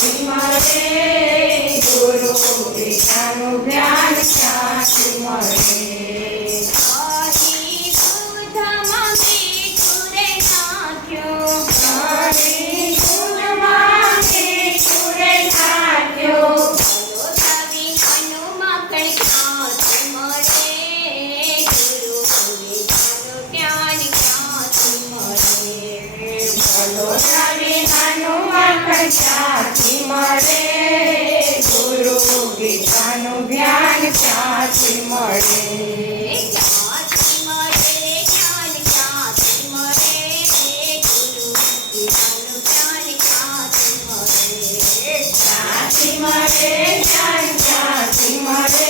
श्रीमरे गुरु कृष्ण ज्ञान श्रीमरे ಸ್ವಾಮಿ ಹನುಮ ಚಾಚಿ ಮರೆ ಗುರು ಗಿಜಾನು ಜ್ಞಾನ ಚಾಚಿ ಮರೆ ಚಾಚಿ ಮರೆ ಜ್ಞಾನ ಚಾಚಿ ಮರೆ ಗುರು ಗಿಜಾನು ಜ್ಞಾನ ಚಾಚಿ ಮರೆ ಚಾಚಿ ಮರೆ ಜ್ಞಾನ ಚಾಚಿ ಮರೆ